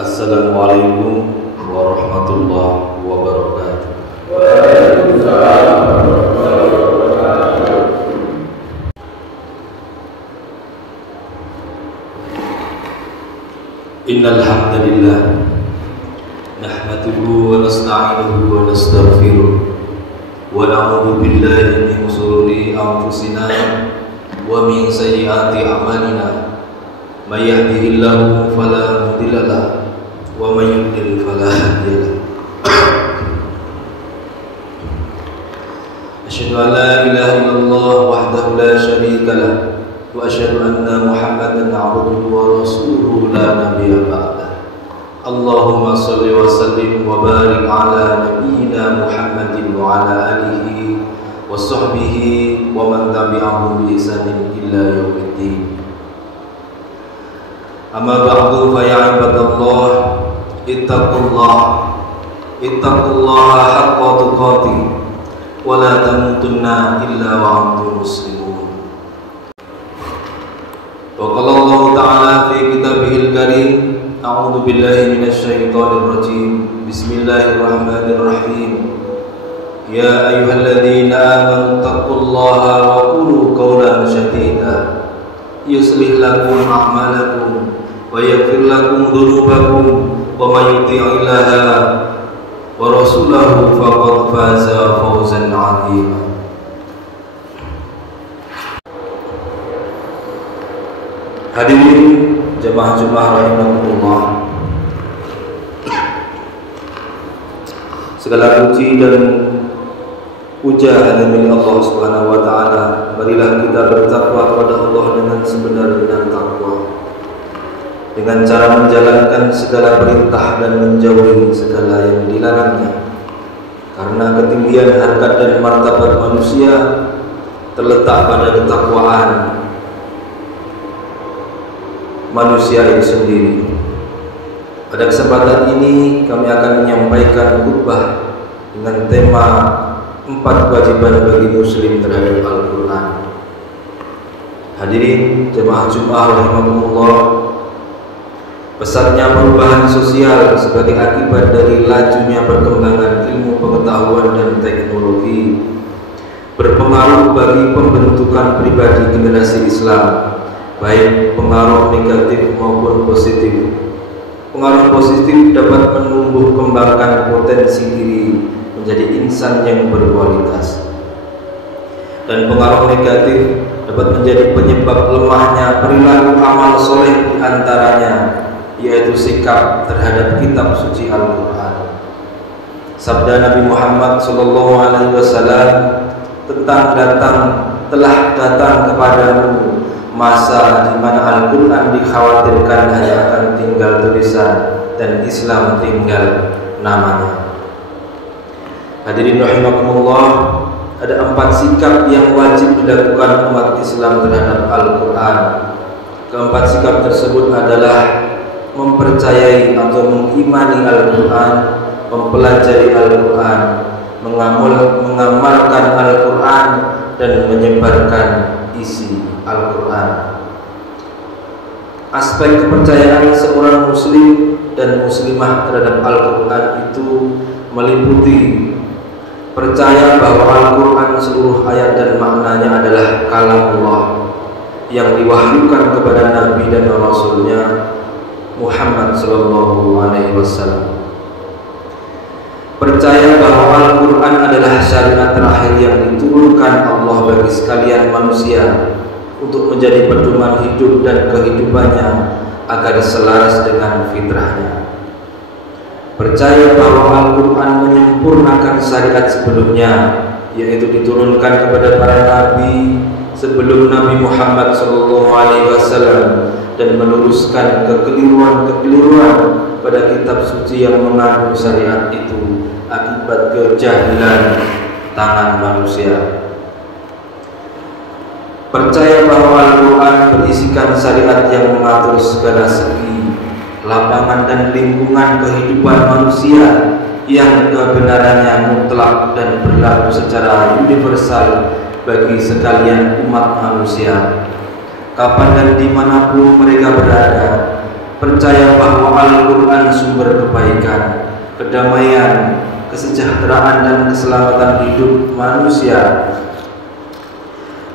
Assalamualaikum warahmatullahi wabarakatuh. Waalaikumsalam warahmatullahi wabarakatuh. Innal hamdalillah nahmaduhu wa nasta'inuhu wa nastaghfiruh wa na'udzu billahi min shururi anfusina wa min sayyiati a'malina. May yahdihillahu fala mudilla lahu wa may yudlil fala hadiya lahu. Asyhadu an la ilaha illallah wahdahu la syarika lahu wa asyhadu anna Muhammadan 'abduhu wa rasuluhu la nabiyya ba'dah. Allahumma shalli wa sallim wa barik ala nabiyyina Muhammadin wa ala alihi wa sahbihi wa man tabi'ahum bi ihsanin ila yaumiddin. Amma ba'du fa ya ibadallah ittaqullaha haqqa tuqatih wa la tamutunna illa wa antum muslimun. Wa qala Allah ta'ala fi kitabihil karim, a'udzu billahi minasyaitonir rajim. Bismillahirrahmanirrahim. Ya ayyuhalladzina amanu taqullaha wa qulu qawlan sadida yuslih lakum a'malakum wa yaghfir lakum dhunubakum wa may yuti'illaha wa rasulahu faqad faza fawzan 'azima. Hadirin jemaah Jumat rahimakumullah, segala puji dan puja hanya milik Allah Subhanahu wa taala. Marilah kita bertakwa kepada Allah dengan sebenar-benar takwa, dengan cara menjalankan segala perintah dan menjauhi segala yang dilarangnya. Karena ketinggian harkat dan martabat manusia terletak pada ketakwaan manusia itu sendiri. Pada kesempatan ini kami akan menyampaikan khutbah dengan tema 4 kewajiban bagi muslim terhadap Al-Quran. Hadirin jemaah Jumat rahimakumullah, pesatnya perubahan sosial sebagai akibat dari lajunya perkembangan ilmu pengetahuan dan teknologi berpengaruh bagi pembentukan pribadi generasi Islam, baik pengaruh negatif maupun positif. Pengaruh positif dapat menumbuh kembangkan potensi diri menjadi insan yang berkualitas, dan pengaruh negatif dapat menjadi penyebab lemahnya perilaku amal soleh, diantaranya yaitu sikap terhadap kitab suci Al-Quran. Sabda Nabi Muhammad SAW tentang telah datang kepadamu masa di mana Al-Quran dikhawatirkan hanya akan tinggal tulisan dan Islam tinggal namanya. Hadirin rahimakumullah, ada 4 sikap yang wajib dilakukan umat Islam terhadap Al-Quran. Keempat sikap tersebut adalah mempercayai atau mengimani Al-Quran, mempelajari Al-Quran, mengamalkan Al-Quran, dan menyebarkan isi Al-Quran. Aspek kepercayaan seorang muslim dan muslimah terhadap Al-Quran itu meliputi percaya bahwa Al-Quran seluruh ayat dan maknanya adalah kalamullah yang diwahyukan kepada Nabi dan Rasulnya Muhammad SAW. Percaya bahwa Al-Quran adalah syariat terakhir yang diturunkan Allah bagi sekalian manusia untuk menjadi pedoman hidup dan kehidupannya agar selaras dengan fitrahnya. Percaya bahwa Al-Quran menyempurnakan syariat sebelumnya, yaitu diturunkan kepada para nabi sebelum Nabi Muhammad SAW, dan meluruskan kekeliruan-kekeliruan pada kitab suci yang mengandung syariat itu akibat kejahilan tangan manusia. Percaya bahwa Al-Quran berisikan syariat yang mengatur segala segi lapangan dan lingkungan kehidupan manusia yang kebenarannya mutlak dan berlaku secara universal bagi sekalian umat manusia, kapan dan dimanapun mereka berada, percaya bahwa Al-Quran sumber kebaikan, kedamaian, kesejahteraan dan keselamatan hidup manusia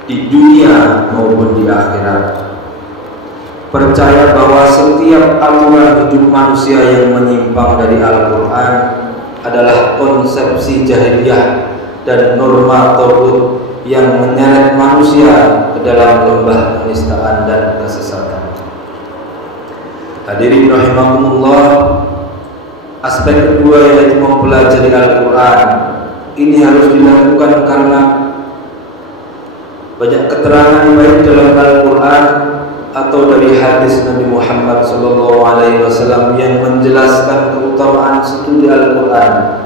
di dunia maupun di akhirat. Percaya bahwa setiap aturan hidup manusia yang menyimpang dari Al-Quran adalah konsepsi jahiliyah dan norma tauhid yang menyeret manusia ke dalam lembah penistaan dan kesesatan. Hadirin rahimakumullah, aspek kedua yaitu mempelajari Al-Quran. Ini harus dilakukan karena banyak keterangan baik dalam Al-Quran atau dari hadis Nabi Muhammad SAW yang menjelaskan keutamaan studi Al-Quran.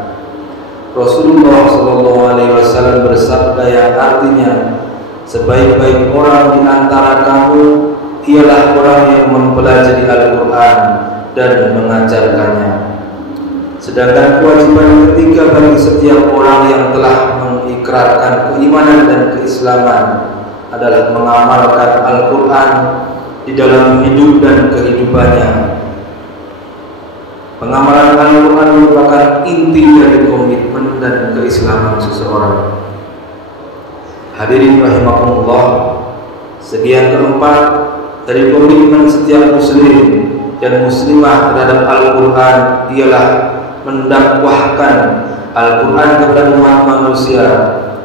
Rasulullah SAW bersabda yang artinya, sebaik-baik orang di antara kamu ialah orang yang mempelajari Al-Quran dan mengajarkannya. Sedangkan kewajiban ketiga bagi setiap orang yang telah mengikrarkan keimanan dan keislaman adalah mengamalkan Al-Quran di dalam hidup dan kehidupannya. Pengamalan Al-Quran merupakan inti dari komitmen dan keislaman seseorang. Hadirin rahimakumullah, sekian keempat dari komitmen setiap muslim dan muslimah terhadap Al-Quran ialah mendakwahkan Al-Quran kepada umat manusia,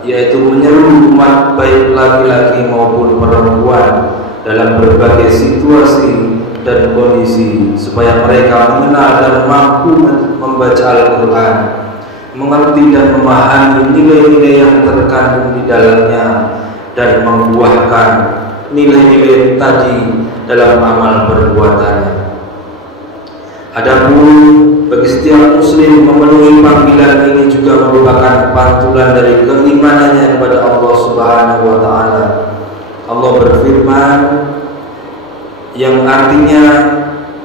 yaitu menyeru umat baik laki-laki maupun perempuan dalam berbagai situasi dan kondisi supaya mereka mengenal dan mampu membaca Al-Quran, mengerti dan memahami nilai-nilai yang terkandung di dalamnya dan membuahkan nilai-nilai tadi dalam amal perbuatannya. Adapun bagi setiap muslim memenuhi panggilan ini juga merupakan pantulan dari keimanannya kepada Allah Subhanahu wa taala. Allah berfirman yang artinya,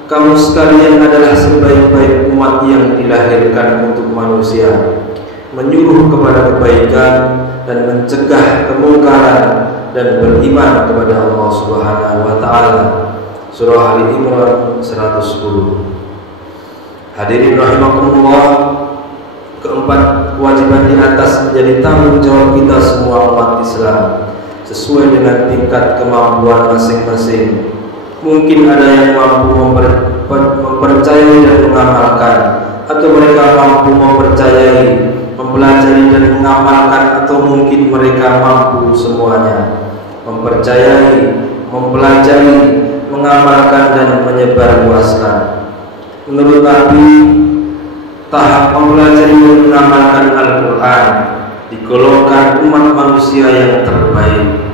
kamu sekalian adalah sebaik-baik umat yang dilahirkan untuk manusia, menyuruh kepada kebaikan dan mencegah kemungkaran dan beriman kepada Allah Subhanahu wa taala. Surah Ali Imran 110. Hadirin rahimakumullah, keempat kewajiban di atas menjadi tanggung jawab kita semua umat Islam sesuai dengan tingkat kemampuan masing-masing. Mungkin ada yang mampu mempercayai dan mengamalkan, atau mereka mampu mempercayai, mempelajari dan mengamalkan, atau mungkin mereka mampu semuanya, mempercayai, mempelajari, mengamalkan dan menyebarluaskan. Menurut Nabi, tahap mempelajari dan mengamalkan Al-Quran digolongkan umat manusia yang terbaik.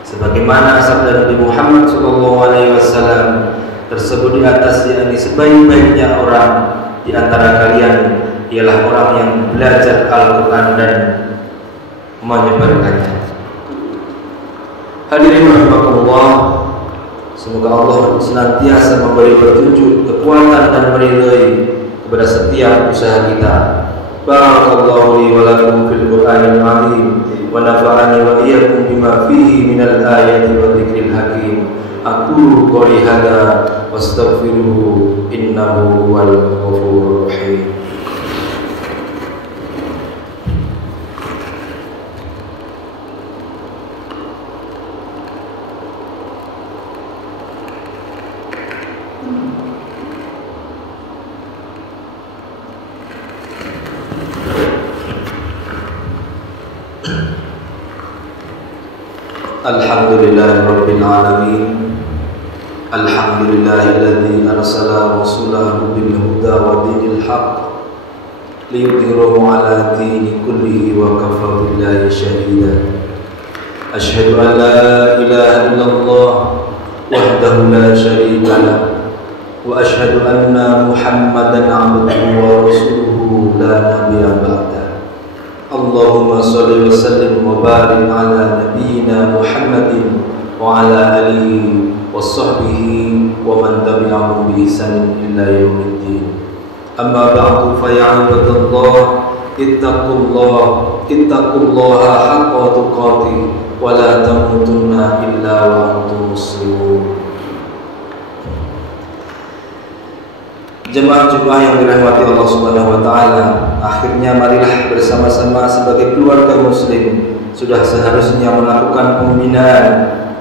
Sebagaimana sabda Nabi Muhammad SAW tersebut di atas, yakni sebaik-baiknya orang di antara kalian ialah orang yang belajar Al-Quran dan menyebarkannya. Hadirin rahimakumullah, semoga Allah senantiasa memberi petunjuk, kekuatan dan meridhai kepada setiap usaha kita. Barakallahu li wa lakum fil Qur'anil azim wa nafa'ani wa iyyakum bima fihi minal ayati wa dzikril hakim. Aqulu qouli hadza wastaghfiruhu innahu huwal ghafurur rahim. Alhamdulillahirabbil alamin. Alhamdulillahilladzi arsala rasulahu bil huda wa dinil haqq liyudhhirahu 'ala dini kullihi wa kafa billahi shahida. Asyhadu an la ilaha illallah wahdahu la syarika lah wa asyhadu anna Muhammadan 'abduhu wa rasuluhu la nabiyya ba'da. Allahumma salli wa sallim wa barik ala nabiyyina Muhammadin wa ala alihi wa sahbihi wa man tabi'ahum bi ihsanin ila yaumiddin. Amma ba'du, fa ya ibadallah ittaqullaha haqqa tuqatih wa la tamutunna illa wa antum muslimun. Jemaah-jemaah yang dirahmati Allah Subhanahu wa taala, akhirnya marilah bersama-sama sebagai keluarga muslim sudah seharusnya melakukan pembinaan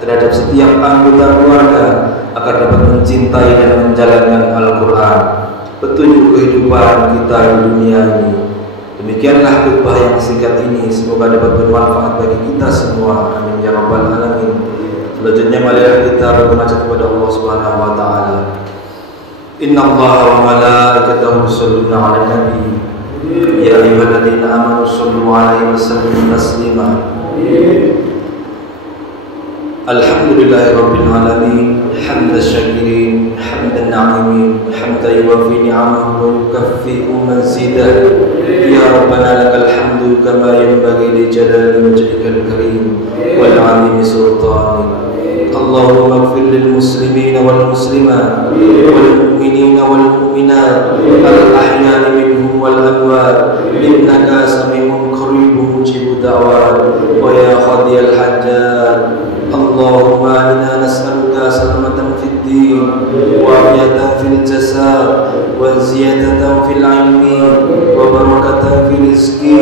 terhadap setiap anggota keluarga agar dapat mencintai dan menjalankan Al-Qur'an, petunjuk kehidupan kita di dunia ini. Demikianlah khutbah yang singkat ini, semoga dapat bermanfaat bagi kita semua. Amin ya rabbal alamin. Selanjutnya marilah kita bermunajat kepada Allah Subhanahu wa taala. Inna Allaha wa malaikatahu yusholluna 'alan nabi ya ayyuhalladzina amanu shollu 'alaihi wa sallimu taslima. Alhamdulillahirabbil alamin hamdan syakirin hamdan na'imin hamdan yuwaffi ni'amahu wa yukaffi'u mazidah. Ya rabbana lakal hamdu kama yanbaghi li jalali wajhikal karim wal 'azimi sultanik. Allahumma ighfir lil muslimina wal muslimat wal mu'minina wal mu'minat al ahya'i minhum wal amwat innaka sami'un qaribun mujibud da'wat wa ya qadiyal hajat. Allahumma inna nas'aluka salamatan fid din wa afiyatan fil jasad wa ziyadatan fil ilmi wa barakatan fil rizqi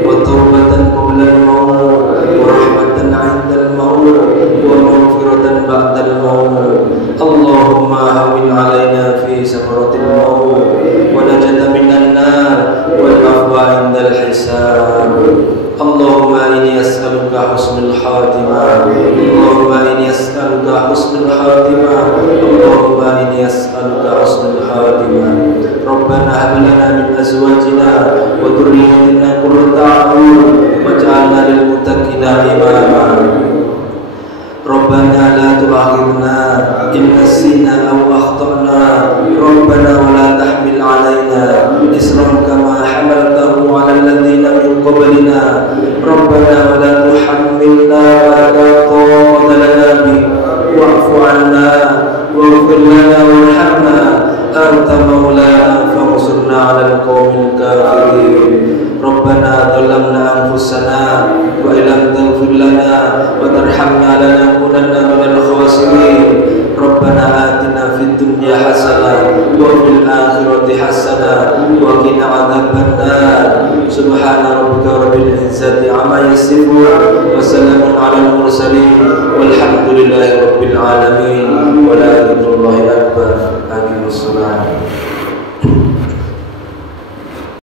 wa taubatan qabla al-maut wa rahmatan 'inda al-maut wa maghfiratan ba'da al-maut. Allahumma hawwin 'alaina fi sakaratil maut wa najatan minan nar wal afwa 'inda al-hisab. Allahumma inni as'aluka husnul khatimah. Allahumma inni as'aluka husnul khatimah. Allahumma inni as'aluka husnul khatimah. Rabbana hab lana min azwajina wa dhurriyyatina qurrata a'yun waj'alna lil muttaqina imama. Rabbana la tu'akhidhna in nasina aw akhtana. Rabbana wa la tahmil 'alaina isran kama hamaltahu 'ala alladhina min qablina. Rabbana wa la tuhammilna ma la taqata lana bih wa'fu 'anna waghfir lana warhamna anta maulana fansurna 'alal qaumil kafirin. Rabbana zalamna anfusana wa illam taghfir lana wa tarhamna lanakunanna minal khasirin. Rabbana atina fid dunya hasanah wa fil akhirati hasanah wa qina adzabannar. Subhana rabbika rabbil izzati amma yasifun wa salamun 'alal mursalin walhamdulillahi rabbil alamin. Wa la ilaha illallah akbar. Aqimus salat.